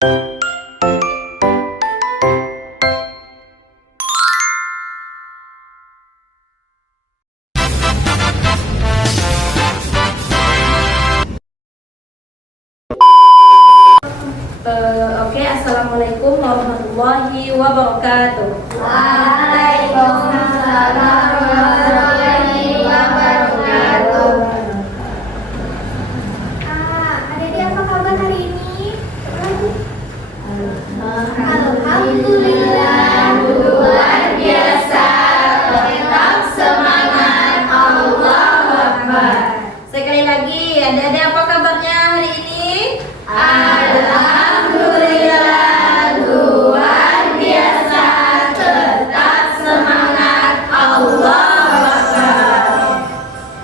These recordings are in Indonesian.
Oke, Assalamualaikum warahmatullahi wabarakatuh. Waalaikumsalam warahmatullahi wabarakatuh. Adik-adik apa kabar hari ini? Alhamdulillah, luar biasa. Tetap semangat, Allahu Akbar. Sekali lagi, adik-adik apa kabarnya hari ini? Alhamdulillah, luar biasa. Tetap semangat, Allahu Akbar.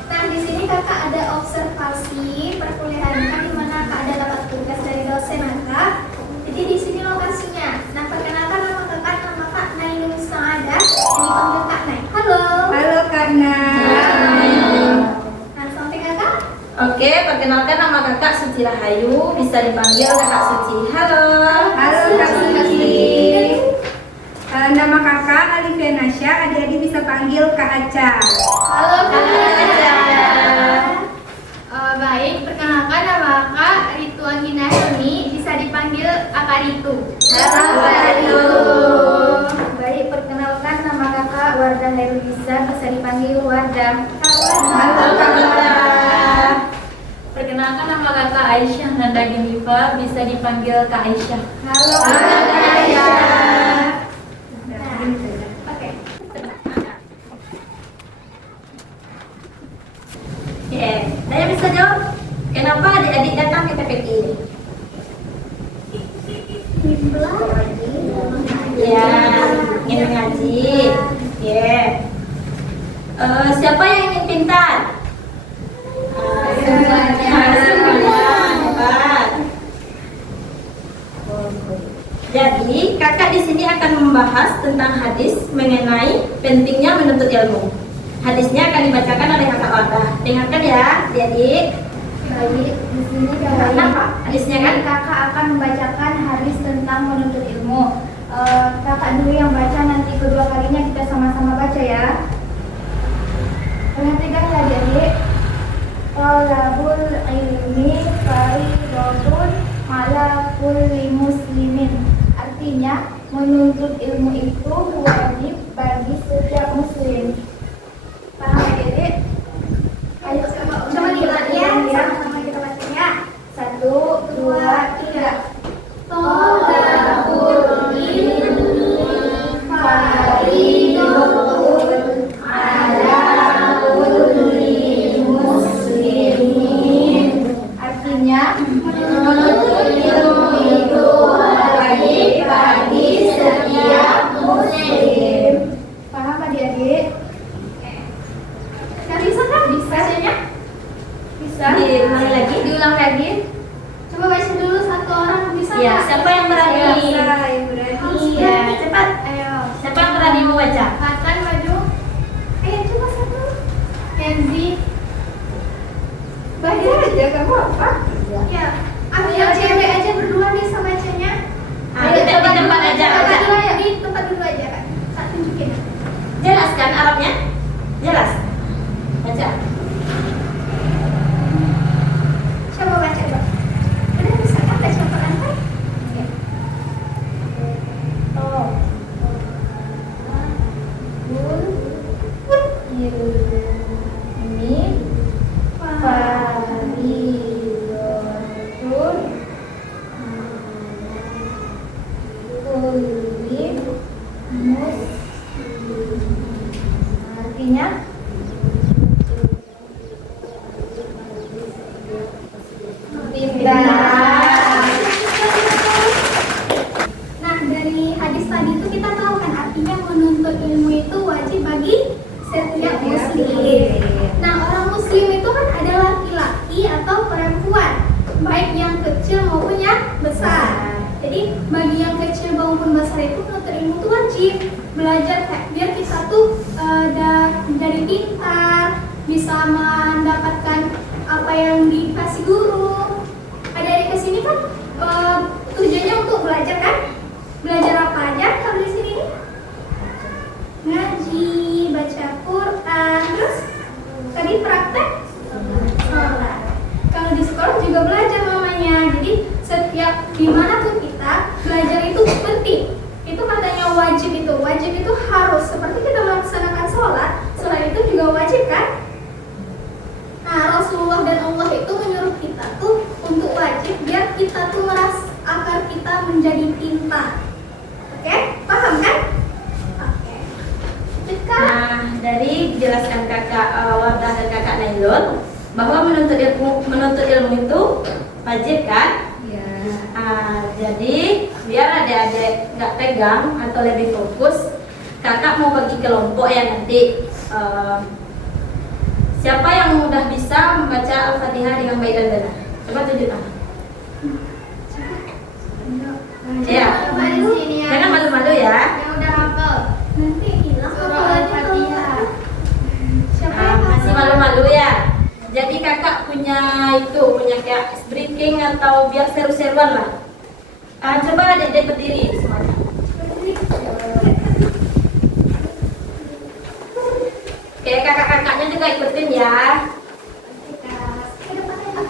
Nah, di sini kakak ada observasi perkuliahan di mana kak ada dapat tugas dari dosen kakak. Jadi di sini lokasinya. Nah, perkenalkan nama kakak, nama kak Nainul Saada. Yang dipanggil kak Nai. Halo. Halo Kak Nay. Nah, sampai kakak. Oke, perkenalkan nama kakak Suci Rahayu, bisa dipanggil Kakak Suci. Halo. Halo Kak Suci. Nama kakak Alifia Nasya, adik-adik bisa panggil Kak Aca. Halo kak Aca. Baik, perkenalkan nama Kak Ritu Anggina Helmi, bisa dipanggil Kak Ritu. Halo Kak Ritu. Baik, perkenalkan nama kakak Wardah Herulisa, bisa dipanggil Wardah. Halo Kak Mita. Perkenalkan nama Kakak Aisyah Nanda Geniva, bisa dipanggil Kak Aisyah. Halo Halo, kak Aisyah. Oke. Oke, saya bisa jawab. Kenapa adik-adik datang ke TPQ ini? Ya, ingin mengaji. Ya. Siapa yang ingin pintar? Hebat. Jadi, kakak di sini akan membahas tentang hadis mengenai pentingnya menuntut ilmu. Hadisnya akan dibacakan oleh kakak Wardah. Dengarkan ya, adik-adik. Baik, di sini Kenapa? Hadisnya kan? kakak akan membacakan hadis tentang menuntut ilmu. Kakak dulu yang baca, nanti kedua kalinya kita sama-sama baca ya. Perhatikan ya adik-adik. Talabul ilmi fardhun ala kulli muslimin. Artinya, menuntut ilmu itu wajib bagi setiap muslim. Paham adik-adik? Ayo coba diulang ya, sama-sama kita bacanya. 1, 2, 3. Talabul ilmi fardhun ala kulli muslimin. Artinya, menuntut ilmu itu wajib bagi setiap muslim. Paham adik-adik? Nah, bisa kan? Bisa. Bisa. Diulangi lagi. Diulang lagi. Coba baca dulu satu orang, bisa Ya, nggak? siapa yang berani? Yang berani. Iya, cepat. Ayo. Siapa yang berani membaca? Hasan maju. Ayo coba satu. Kenzi. Baca aja, kamu apa? Ya. Aku yang cewek aja berdua bisa bacanya. Ayo, di tempat aja. Tempat dulu ya, di tempat dulu aja kan. Tak tunjukin. Jelas kan Arabnya? Jelas. Baca. Coba baca dong. Udah bisa kan baca Quran kan? Ya. Oh. Ilmi fardhun kulli muslim. Artinya pintar. Nah, dari hadis tadi itu kita tahu kan artinya menuntut ilmu itu wajib bagi setiap muslim. Nah, orang muslim itu kan ada laki-laki atau perempuan, baik yang kecil maupun yang besar. Jadi bagi yang kecil maupun besar itu menuntut ilmu itu wajib belajar biar kita tuh menjadi pintar, bisa mendapatkan apa yang dikasih guru. Adik-adik kesini kan tujuannya untuk dimanapun kita, belajar itu penting. Itu katanya wajib itu harus. Seperti kita melaksanakan sholat itu juga wajib kan? Nah, Rasulullah dan Allah itu menyuruh kita tuh untuk wajib biar kita tuh merasa agar kita menjadi pintar. Oke? Paham kan? Oke. Jika Dari jelaskan kakak Wardah dan kakak Nailul bahwa menuntut ilmu itu wajib kan? Ya. Jadi biar adik-adik nggak pegang atau lebih fokus, kakak mau bagi kelompok ya nanti. Siapa yang mudah bisa membaca Al-Fatihah dengan baik dan benar? Coba tunjuk tangan. Ya, jangan malu-malu ya. Yang udah hafal nanti hilang surah apalagi Al-Fatihah. siapa yang Masih malu-malu ya. Jadi kakak punya kayak breaking atau biar seru-seruan lah. Coba adik-adik berdiri semuanya. Oke, kakak-kakaknya juga ikutin ya.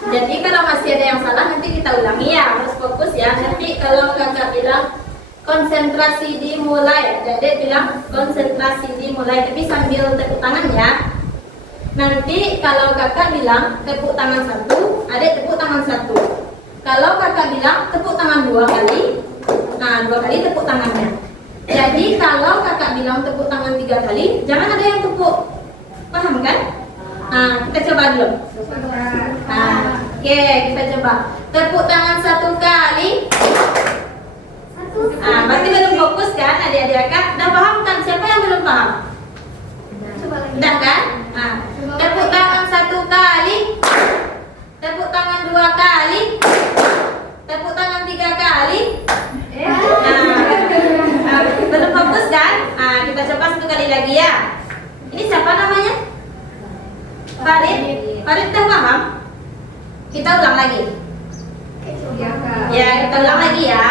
Jadi kalau masih ada yang salah nanti kita ulangi ya, harus fokus ya. Nanti kalau kakak bilang konsentrasi dimulai, adik bilang konsentrasi dimulai, tapi sambil tepuk tangan ya. Nanti kalau kakak bilang tepuk tangan satu, adik tepuk tangan satu. Kalau kakak bilang tepuk tangan 2 kali, nah 2 kali tepuk tangannya. Jadi kalau kakak bilang tepuk tangan 3 kali, jangan ada yang tepuk. Paham kan? Nah, kita coba dulu. Oke, kita coba. Tepuk tangan 1 kali. Berarti belum fokus kan adik-adik kakak? Udah paham kan? Siapa yang belum paham? Udah kan? Tepuk tangan 1 kali. Tepuk tangan 2 kali. Tepuk tangan 3 kali. Belum fokus kan? Kita coba 1 kali lagi ya. Ini siapa namanya? Farid. Farid udah paham? Kita ulang lagi. Ya, Kak. Ya, kita ulang lagi ya.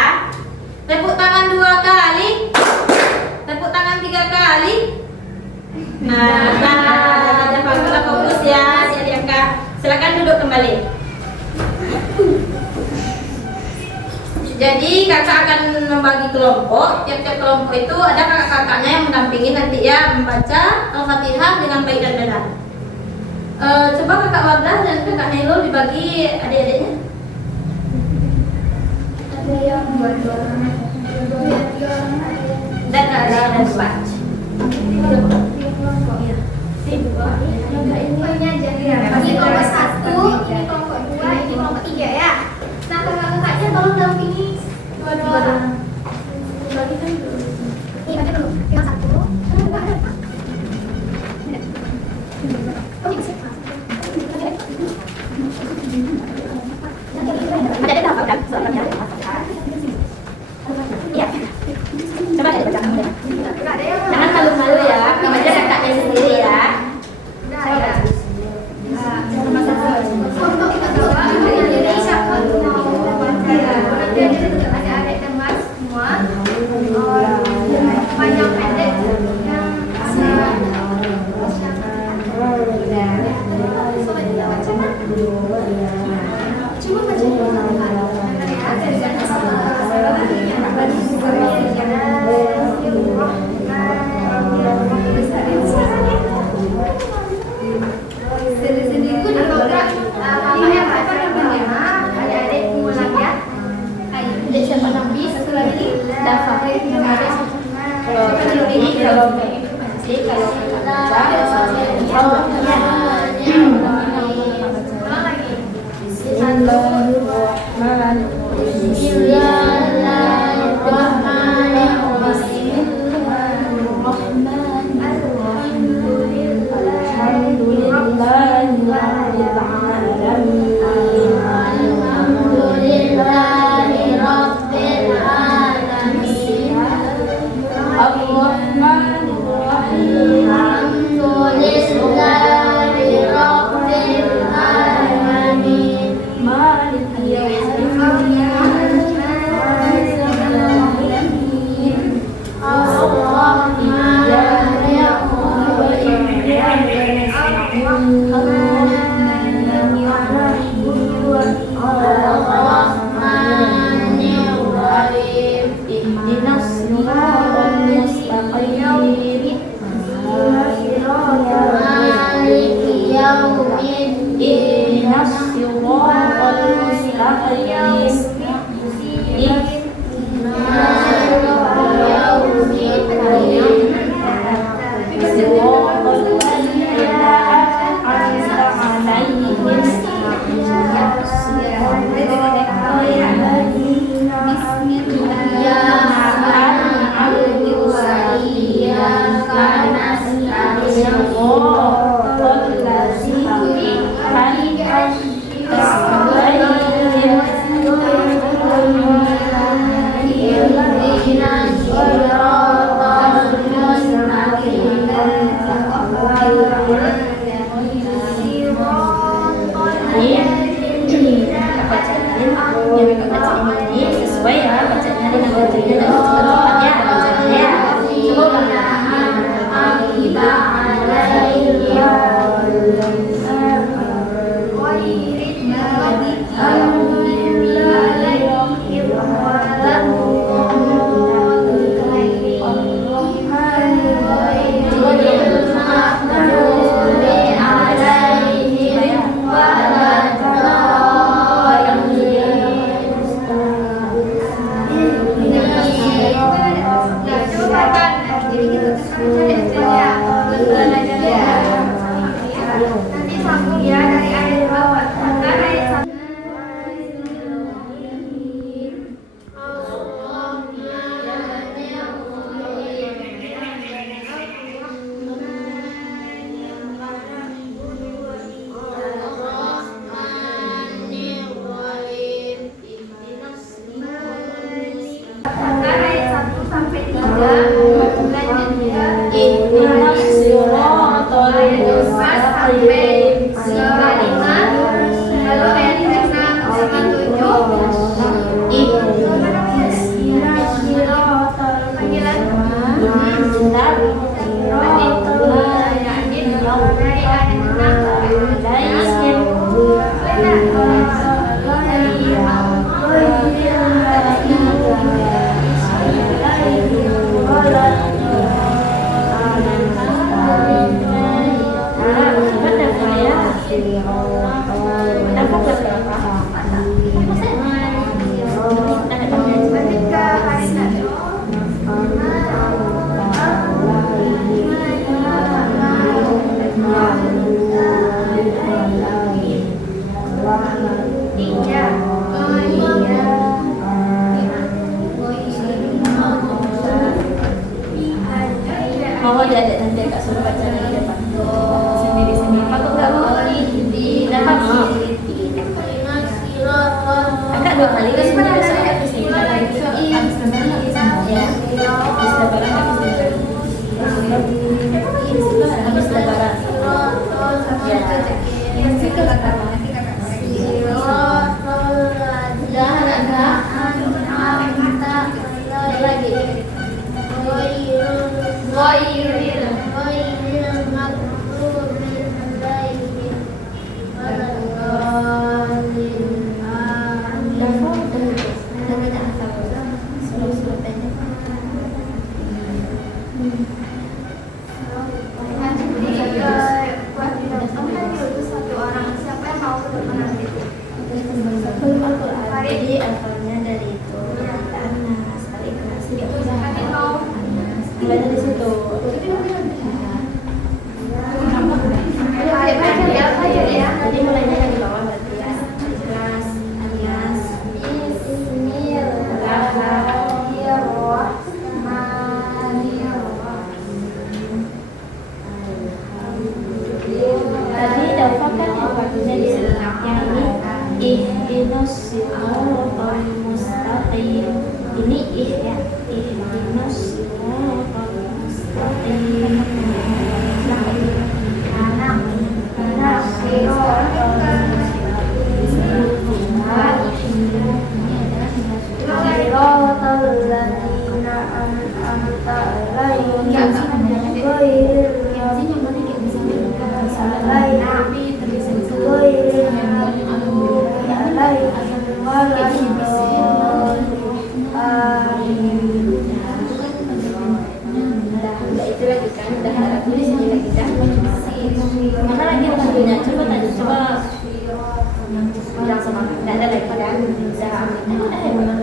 Tepuk tangan 2 kali. Tepuk tangan 3 kali. Ada kita fokus ya, jadi Kak. Silakan duduk kembali. Jadi kakak akan membagi kelompok. Tiap-tiap kelompok itu ada kakak-kakaknya yang mendampingi nanti ya membaca Al-Fatihah dengan baik dan benar. Coba kakak Wardah dan kakak Nailul dibagi adik-adiknya. ada yang dua Dan ada yang 4. infonya aja. Ini kelompok 1, ini kelompok 2, ini kelompok 3 ya. Nah, kakak-kakaknya tolong dampingi dua-dua orang. Bagikan dulu. Ini baca dulu. Yang 1. Ada yang hafal kan? Soalnya. Iya. Coba deh baca. Jangan malu-malu ya. Baca kakaknya sendiri ya. Untuk kita dulu, jadi siapa mau baca? Adik-adik dengar semua. Panjang pendek yang Cuma baca sendiri-sendiri kalau enggak kakaknya baca bagaimana adik-adik ngulang ya. Ayo, jadi siapa nabi satu lagi Dafa. Kalau ini kalau Ar-Rahmanir Rahim yang kakak baca ini sesuai ya bacanya dengan gantinya dan cepat-cepat ya bacanya ya. Coba ulang ya. Nanti sambung ya dari ayat bawah. Dari ayat satu. Dari ayat 1 sampai 3. Ihdinas siratal mustaqim. Lalu ayat 6 sama 7. Ihdinas siratal Panggilan mau adik nanti agak suruh baca lagi depan sendiri apa kok nggak mau dapat agak 2 kali kan sendiri besok agak sendiri ya habis lebaran habis lebaran jadi alfanya dari itu Anas, Al-Ikhlas, mulai dari situ. Jadi mulainya dari bawah berarti Al-Ikhlas, Anas, tadi Dafa kan yang waktunya di sini yang ini ihdinas siratal mustaqim. Ini ya, ihdinas siratal mustaqim. Itu lagi kan, udah harap di sini lagi dah. Mana lagi lagunya? Coba tadi coba bilang sama nggak ada lagi kan? Udah ya mana?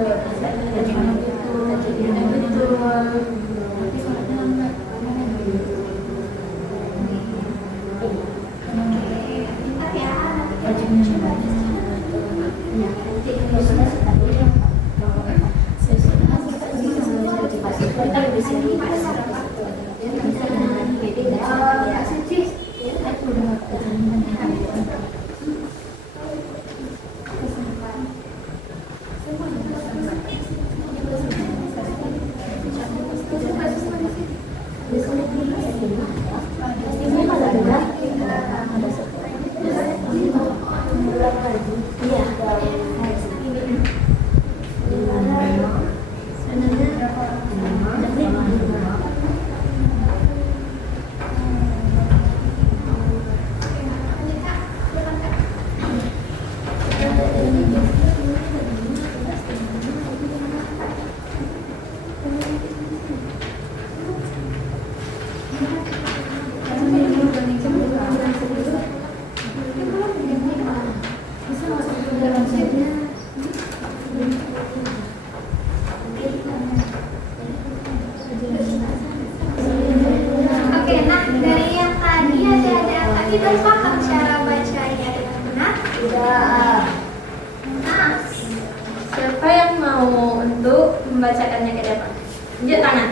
Oke, nah dari yang tadi ada tadi udah paham cara bacanya dengan benar? Tidak. Nah, Siapa yang mau untuk membacakannya ke depan? Tunjuk tangan.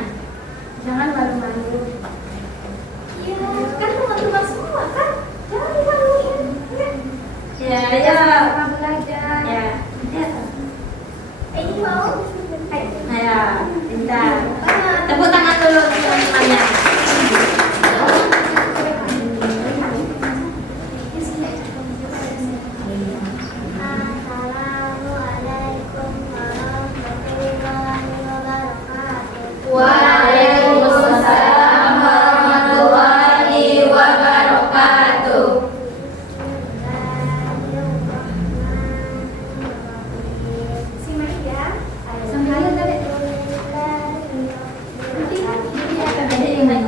Jangan malu-malu. ya kan teman-teman semua kan? Jangan dimaluin. Ya. Ya, Sama belajar. ya. Ya. Ini mau? Nah, ya, pintar. Tepuk tangan dulu untuk teman-temannya. Assalamualaikum warahmatullahi wabarakatuh. Waalaikumsalam warahmatullahi wabarakatuh. Simak ya. Sambil tadi. Ada yang lain?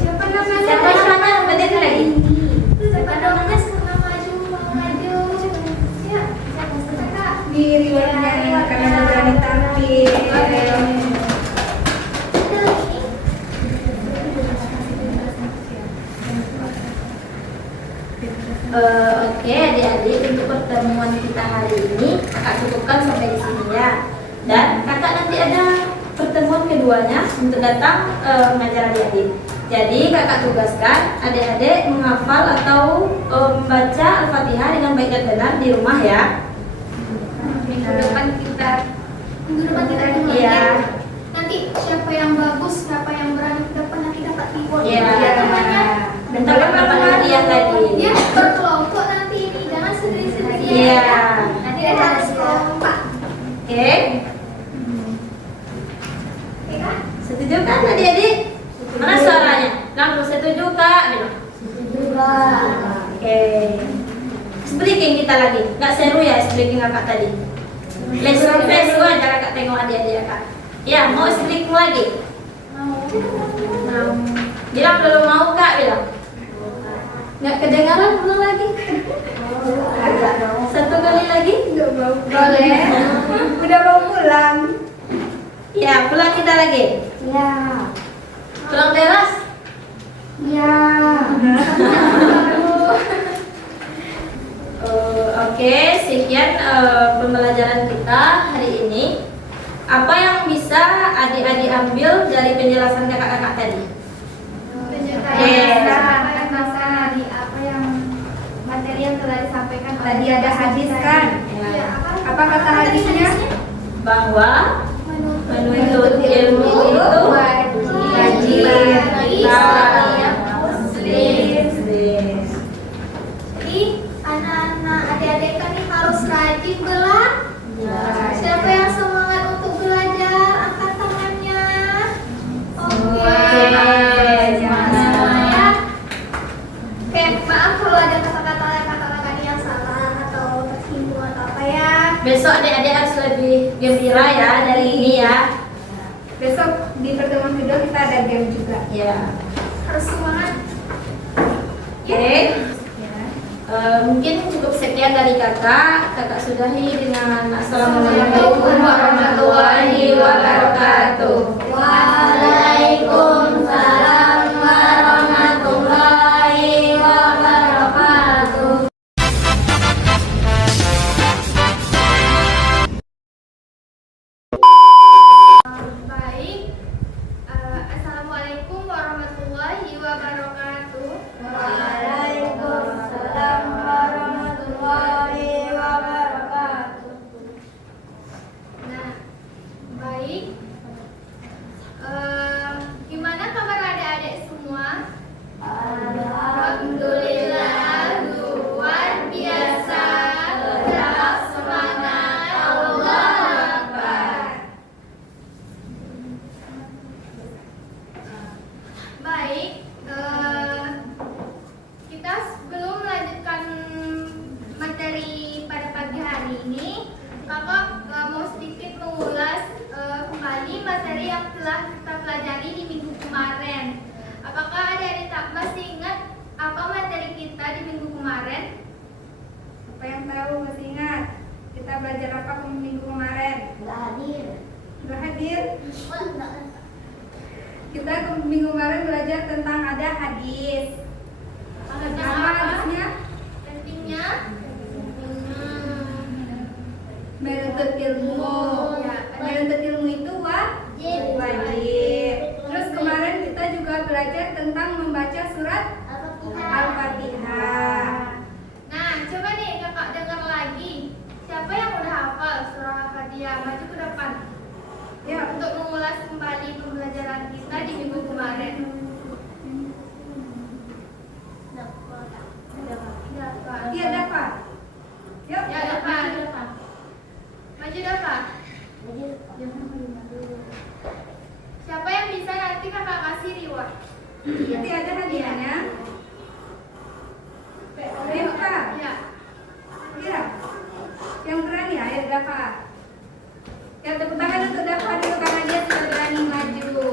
Siapa namanya? Siapa namanya? Berdiri lagi. Siapa namanya? Senang maju, mau maju. Ya, siapa Kak? Di rewardnya karena sudah ditampil. Oke adik-adik, untuk pertemuan kita hari ini kakak cukupkan sampai di sini ya. Dan kakak nanti ada pertemuan keduanya untuk datang mengajar adik-adik. Jadi kakak tugaskan adik-adik menghafal atau membaca Al-Fatihah dengan baik dan benar di rumah ya. Minggu depan kita mulai Iya. ya. Nanti siapa yang bagus, siapa yang berani ke depan nanti dapat reward. Iya. Ya, temannya. Bentar dapat hadiah tadi. Ya, berkelompok nanti ini, jangan sendiri-sendiri. Iya. Nanti harus kompak. Oke, Oke kan? setuju kan adik-adik? Mana suaranya? Langsung setuju kak? Bilang. Oke. Speaking kita lagi, nggak seru ya speaking kakak tadi. Lesu aja kakak tengok adik-adik kakak. Ya, mau speaking lagi? Mau. Bilang belum mau kak, bilang. Nggak kedengaran belum lagi? Satu kali lagi? Boleh. Udah mau pulang. Ya, pulang kita lagi. Ya. Pulang teras? Ya. Oke, sekian pembelajaran kita hari ini. Apa yang bisa adik-adik ambil dari penjelasan kakak-kakak tadi? Apa yang materi yang telah disampaikan Tadi ada hadis kan? Ya, Apa kata hadisnya? Bahwa menuntut menuntut ilmu itu wajib bagi setiap muslim. Jadi anak-anak adik-adik kami harus rajin belajar. Siapa yang semangat untuk belajar angkat tangannya. Oke. Semuanya. Oke, maaf kalau ada kata-kata kakak-kakak yang salah atau tersinggung atau apa ya. Besok adik-adik harus lebih gembira ya dari ini ya. Besok di pertemuan kedua kita ada game juga. Ya. Harus semangat. Oke. Mungkin cukup sekian dari kakak. Kakak sudahi dengan Assalamualaikum warahmatullahi wabarakatuh. Waalaikumsalam warahmatullahi wabarakatuh. Baik. Assalamualaikum warahmatullahi wabarakatuh. Waalaikumsalam warahmatullahi Kita minggu kemarin belajar tentang ada hadis. Apa hadisnya? Pentingnya Menuntut ilmu. Ya, Menuntut ilmu itu wajib. Terus kemarin kita juga belajar tentang membaca surat Al-Fatihah. Nah, coba nih kakak dengar lagi. Siapa yang udah hafal surah Al-Fatihah? Maju ke depan. Ya, Untuk mengulas kembali pembelajaran kita di minggu kemarin. iya dapat. Yuk, Ya, depan. Maju depan. Siapa yang bisa nanti kakak kasih reward? Nanti ada hadiahnya. Rifka, Ya. Kira, yang berani ayo dapat. Ya tepuk tangan untuk dapat dulu karena dia sudah berani maju.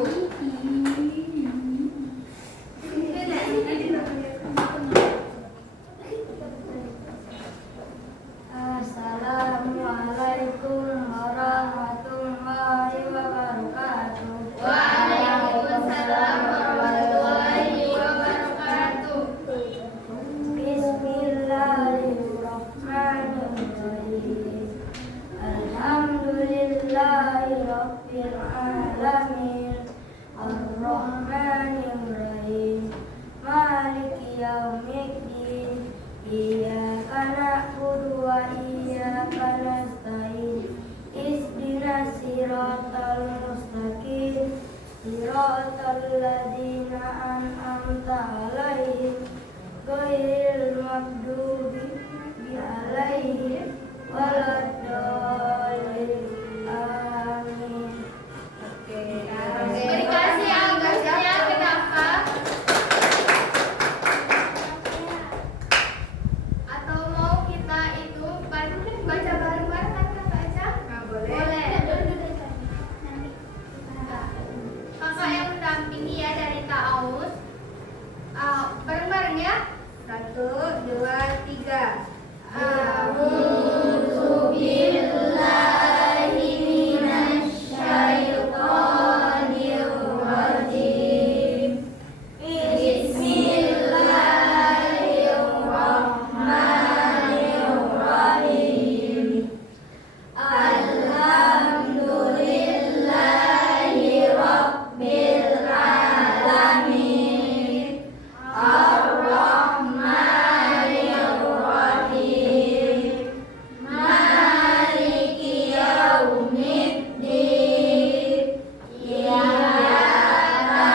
Assalamualaikum warahmatullahi wabarakatuh. Waalaikumsalam warahmatullahi wabarakatuh. Bismillahirrahmanirrahim. Alhamdulillahi rabbil alamin. Ar-Rahmanir-Rahim. Maliki yaumiddin. Iyyaka na'budu wa iyyaka nasta'in. Ihdinas siratal mustaqim. Siratal ladzina an'amta 'alaihim ghairil maghdubi 'alaihim waladdallin. Amin. Beri kasih agasnya ke Nafa. Atau mau kita itu baca bareng-bareng kan kakak Aca? Boleh. Kakak yang mendampingi ya dari Ta'awuz. Bareng-bareng ya. 1, 2, 3. A'udzu billahi minasyaitonir rajim. Bismillahirrahmanirrahim. Alhamdulillahi rabbil alamin. Ar-Rahmanir-Rahim. Maliki yaumiddin. Iyyaka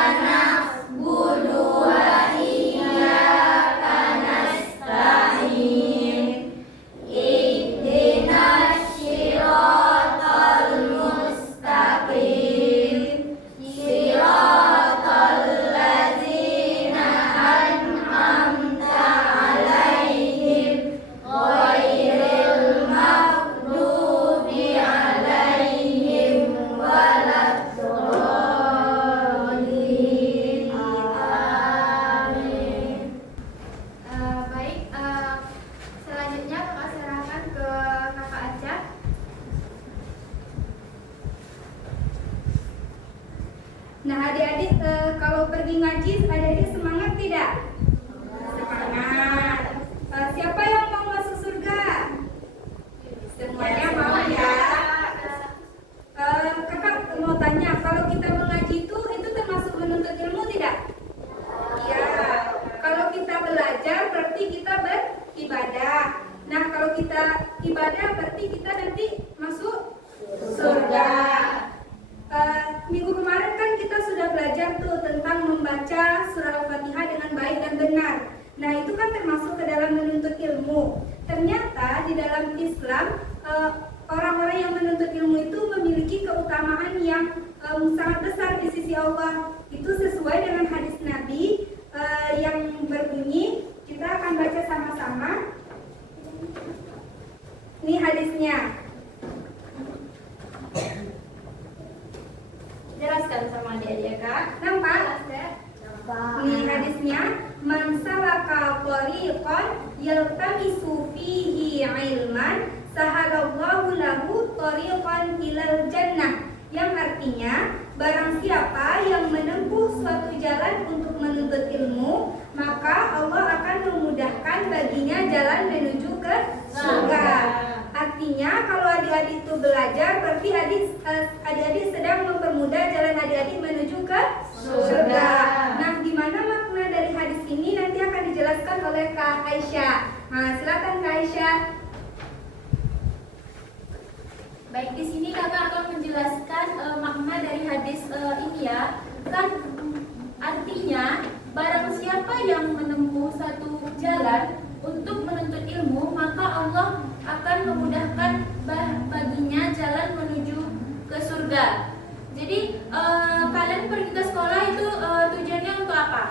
na'budu wa iyyaka nasta'in. Ihdinas siratal mustaqim. Siratal ladzina an'amta 'alaihim ghairil maghdubi 'alaihim waladdallin. Amin. Baik, selanjutnya kakak serahkan ke kakak Aca. Nah adik-adik kalau pergi ngaji adik-adik semangat tidak? Semangat. Siapa yang mau masuk surga? Semuanya mau ya. Kakak mau tanya, kalau kita mengaji itu termasuk menuntut ilmu tidak? Ya. Kalau kita belajar berarti kita beribadah. Nah kalau kita ibadah berarti kita nanti masuk surga. Minggu kemarin kan kita sudah belajar tuh tentang membaca surah Al-Fatihah dengan baik dan benar. Nah itu kan termasuk ke dalam menuntut ilmu. Ternyata di dalam Islam orang-orang yang menuntut ilmu itu memiliki keutamaan yang sangat besar di sisi Allah. Itu sesuai dengan hadis Nabi yang berbunyi, kita akan baca sama-sama. Ini hadisnya. Jelaskan sama adik-adik ya kak. Nampak? Ini hadisnya, man salaka thariqan yaltamisu fihi ilman sahalallahu lahu thariqan ilal jannah. Yang artinya artinya barang siapa yang menempuh suatu jalan untuk menuntut ilmu, maka Allah akan memudahkan baginya jalan menuju ke surga. Artinya kalau adik-adik itu belajar, berarti adik-adik sedang mempermudah jalan adik-adik menuju ke surga. Nah, di mana makna dari hadis ini nanti akan dijelaskan oleh Kak Aisyah. Nah, silakan Kak Aisyah. Baik, di sini kakak akan menjelaskan makna dari hadis ini ya. Kan artinya barang siapa yang menempuh satu jalan untuk menuntut ilmu, maka Allah akan memudahkan baginya jalan menuju ke surga. Jadi kalian pergi ke sekolah itu tujuannya untuk apa?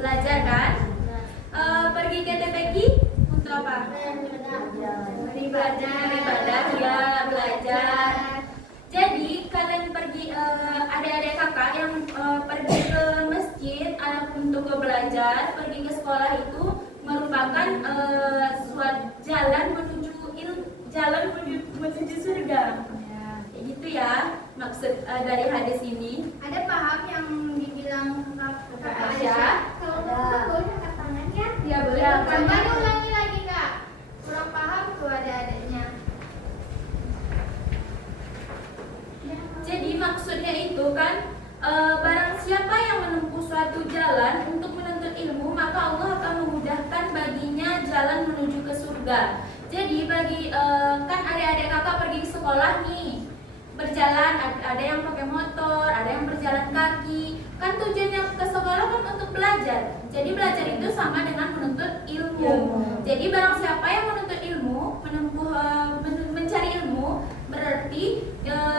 Belajar kan? Pergi ke TPQ untuk apa? Beribadah ya, belajar. Jadi kalian pergi, adik-adik kakak yang pergi ke masjid untuk belajar, pergi ke sekolah itu merupakan suatu jalan menuju menuju surga. Kayak gitu ya maksud dari hadis ini. Ada paham yang dibilang Kak Aisyah? Aisyah? Kalau nggak boleh angkat tangannya. Ya boleh. Coba diulangi lagi Kak. Kurang paham tuh adik-adiknya. Jadi maksudnya itu kan barang siapa yang menempuh suatu jalan untuk menuntut ilmu, maka Allah akan memudahkan baginya jalan menuju ke surga. Jadi bagi kan adik-adik kakak pergi ke sekolah nih, berjalan, ada yang pakai motor, ada yang berjalan kaki. Kan tujuannya ke sekolah kan untuk belajar. Jadi belajar itu sama dengan menuntut ilmu. Jadi barang siapa yang menuntut ilmu, mencari ilmu, berarti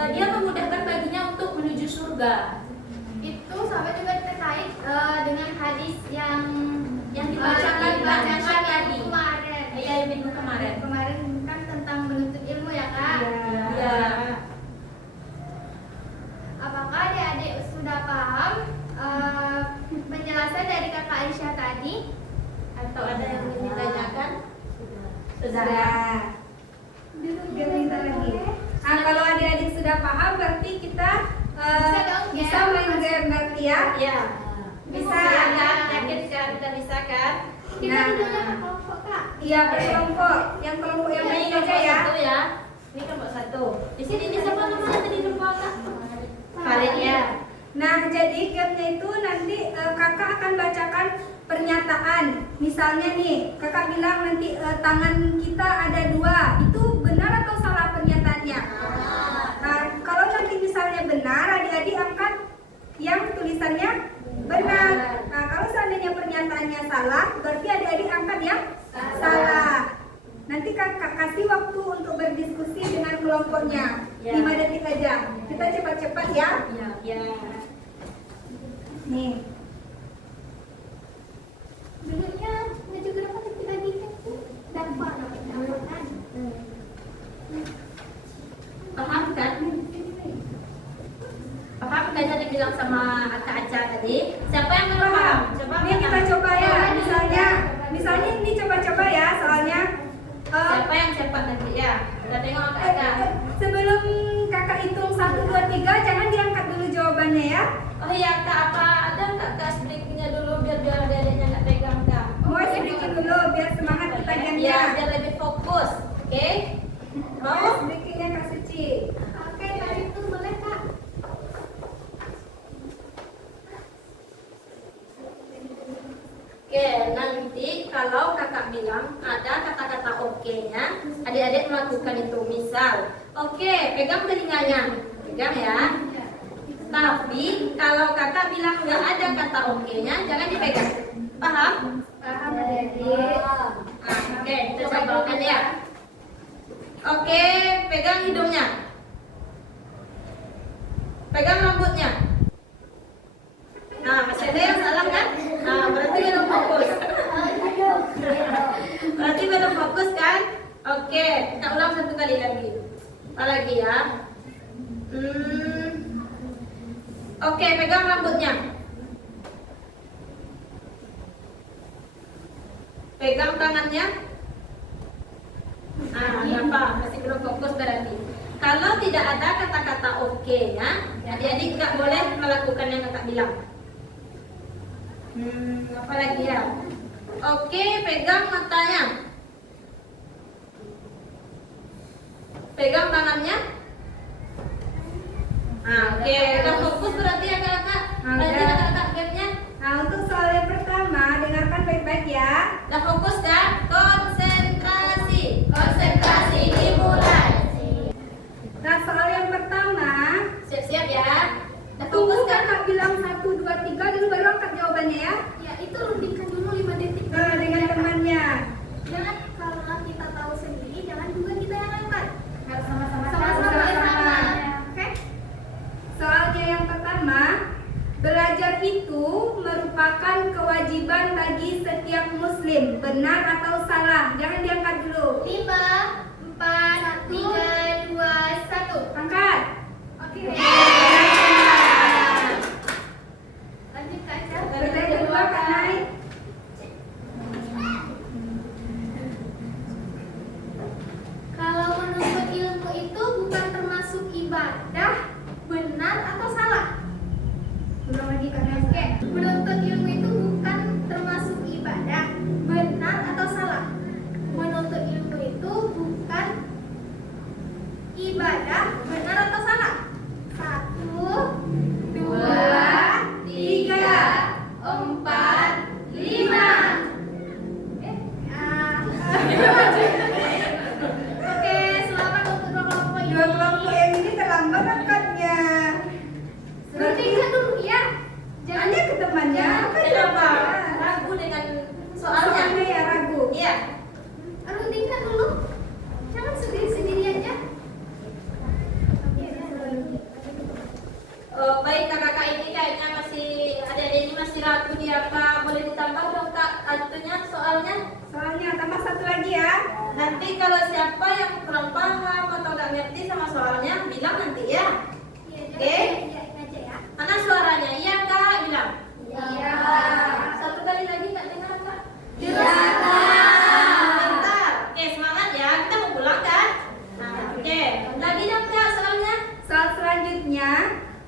dia memudahkan baginya untuk menuju surga. Itu sahabat juga terkait dengan hadis yang dibacakan tadi. Kemarin. Iya, minggu kemarin. Kemarin kan tentang menuntut ilmu ya Kak. Iya. Apakah adik-adik sudah paham penjelasan dari Kakak Aisyah tadi? Atau ada yang ingin ditanyakan? Sudah. Minta lagi. Nah, kalau adik-adik sudah paham, berarti kita bisa main game berarti ya. Iya. Bisa kan? Yakin kan? Kita bisa kan? Kita Nah. tidurnya ke kelompok Kak. Iya, berkelompok. Yang kelompok yang main aja ya. Satu ya. Ini kelompok satu. Di sini ini siapa namanya tadi lupa Kak? Khalid ya. Nah, jadi gamenya itu nanti kakak akan bacakan pernyataan. Misalnya nih, kakak bilang nanti tangan kita ada dua. Itu benar atau salah pernyataannya? Nah, kalau nanti misalnya benar, adik-adik angkat yang tulisannya benar. Nah, kalau seandainya pernyataannya salah, berarti adik-adik angkat yang salah. Nanti kakak kasih waktu untuk berdiskusi dengan kelompoknya. Ya. 5 detik aja. Kita cepat-cepat ya. Iya. Nih. Dulunya maju ke depan tapi lagi kan dapat kan. Paham kan? Paham kan tadi bilang sama Kak Aca tadi? Siapa yang belum paham? Coba Ini kita coba ya. Misalnya ini coba-coba ya. Soalnya siapa yang cepat nanti ya? Kita tengok Kak Aca. sebelum kakak hitung 1, 2, 3, jangan diangkat dulu jawabannya ya. Oh iya Kak, apa ada nggak Kak breaknya dulu biar adik-adiknya nggak pegang Kak? Mau sedikit dulu biar semangat kita Ya, gamenya. biar lebih fokus. Oke? Mau? Sedikitnya Kak Suci. Oke, tadi itu boleh Kak. Oke, nanti kalau kakak bilang ada kata-kata oke-nya, adik-adik melakukan itu. Misal, oke, pegang telinganya, pegang ya. Tapi kalau kakak bilang nggak ada kata oke-nya, jangan dipegang. Paham? Paham adik-adik. Oke, kita contohkan ya. Oke, pegang hidungnya. Pegang rambutnya. Nah, masih ada yang salah kan? Nah, berarti belum fokus. Berarti belum fokus kan? Oke, kita ulang satu kali lagi. Apa lagi ya? Oke, pegang rambutnya. Pegang tangannya. Nah, apa? Masih belum fokus berarti. Kalau tidak ada kata-kata Oke ya. Adik-adik nggak boleh melakukan yang kakak bilang. Apa lagi ya? Oke, pegang matanya. Pegang tangannya. Oke, udah fokus berarti ya kakak. Berarti kakak gamenya. Nah, untuk soal yang pertama, dengarkan baik-baik ya. Udah fokus kan? Konsentrasi. Konsentrasi dimulai. Nah, soal yang pertama, Siap-siap ya. Udah tunggu fokus kan? kakak bilang 1, 2, 3 dulu baru angkat jawabannya ya. Ya, itu rundingkan dulu 5 detik. Nah, dengan temannya. Jangan karena kita tahu sendiri, jangan juga kita yang angkat. Harus sama-sama. Sama-sama. Oke? Soalnya yang pertama, belajar itu merupakan kewajiban bagi setiap muslim. Benar atau salah? Jangan diangkat dulu. 5, 4, 3, 2, 1. Angkat. Oke. Lanjut Kak Aca. Pertanyaan kedua, Kak Nai. Kalau menuntut ilmu itu bukan termasuk ibadah, benar atau salah? Ulang lagi, Kak Nai. Oke, menuntut ilmu itu bukan termasuk ibadah, benar atau salah? Menuntut ilmu itu bukan ibadah, benar atau salah? 1, 2, 3, 4, 5. Oke, selamat untuk dua kelompok ini. Dua kelompok yang ini terlambat angkatnya. Rundingkan dulu ya. Jangan ke temannya. Angkat Kenapa? jawabannya. Ragu dengan Soalnya soalnya. ya ragu. Iya. Rundingkan dulu. Jangan sendiri-sendiri aja. Baik kakak-kakak ini kayaknya masih adik-adik ini masih ragu nih apa boleh ditambah dong kak atunya soalnya. Soalnya tambah satu lagi ya. Nanti kalau siapa yang kurang paham atau nggak ngerti sama soalnya bilang nanti ya. Oke. Iyain aja ya. Mana suaranya? Iya kak bilang. Iya. Satu kali lagi nggak dengar kak? Iya, Bentar. Oke semangat ya. Kita mau pulang kan? Oke. Lagi dong kak soalnya. Soal selanjutnya,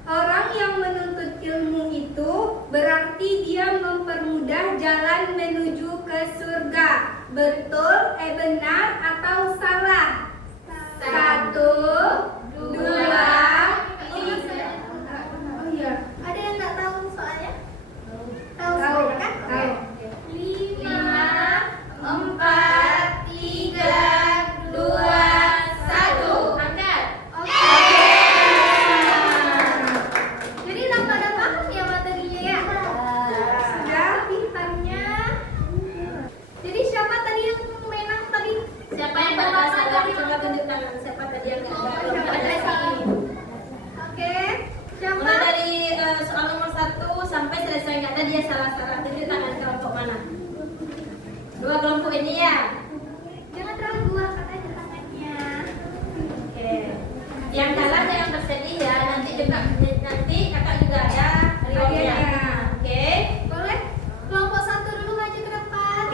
orang yang menuntut ilmu itu berarti dia mempermudah jalan menuju ke surga. Betul, benar atau salah? 1, 2, 3. Oh iya. Ada yang nggak tahu soalnya? Tahu Tahu, soalnya kan? tahu. 5, 4, 3, 2, 1. Angkat. Oke. Jadi udah pada paham ya materinya ya? Sudah pintarnya. Jadi siapa tadi yang menang tadi? Siapa yang pada sadar? Coba tunjuk tangan. Siapa tadi yang nggak ada? Belum ada sih. Oke. Siapa? Mulai dari soal nomor 1 sampai selesai nggak ada dia salah-salah. Tunjuk tangan kelompok mana? Dua kelompok ini ya. Jangan ragu, angkat aja tangannya. Oke. Yang kalah jangan bersedih ya. Nanti kakak juga ada rewardnya. Hadiahnya. Oke. Boleh? Kelompok 1 dulu maju ke depan.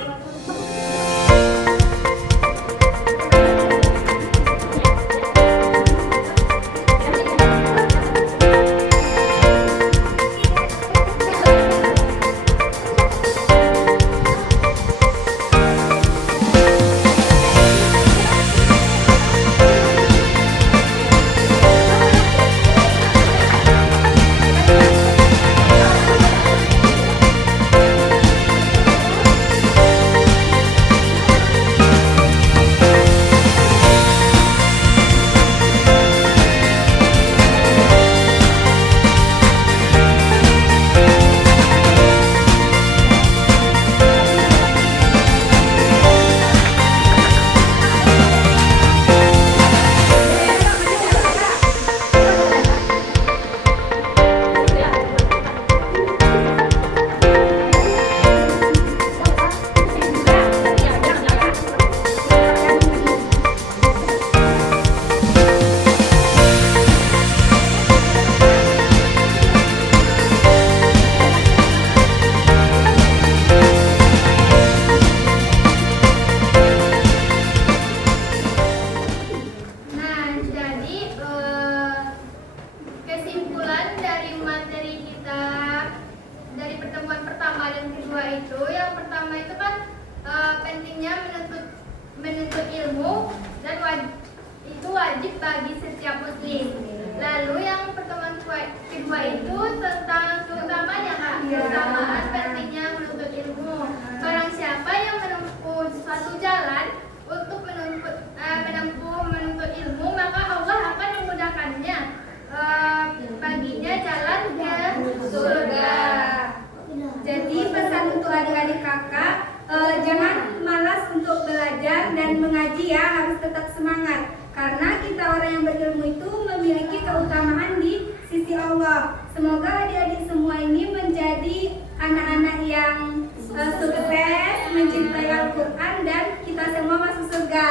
belajar dan mengaji ya, harus tetap semangat. Karena kita orang yang berilmu itu memiliki keutamaan di sisi Allah. Semoga adik-adik semua ini menjadi anak-anak yang sukses, mencintai Al-Quran, dan kita semua masuk surga.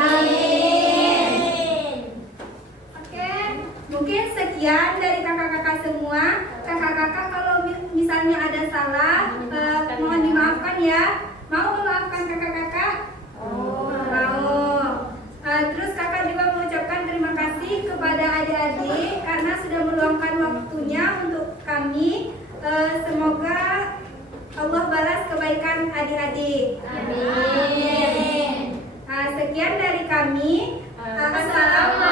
Amin. Oke. Mungkin sekian dari kakak-kakak semua. Kakak-kakak kalau misalnya ada salah, mohon dimaafkan ya. Mau memaafkan kakak-kakak? Mau. Terus kakak juga mengucapkan terima kasih kepada adik-adik karena sudah meluangkan waktunya untuk kami. Semoga Allah balas kebaikan adik-adik. Amin. Sekian dari kami. Assalamualaikum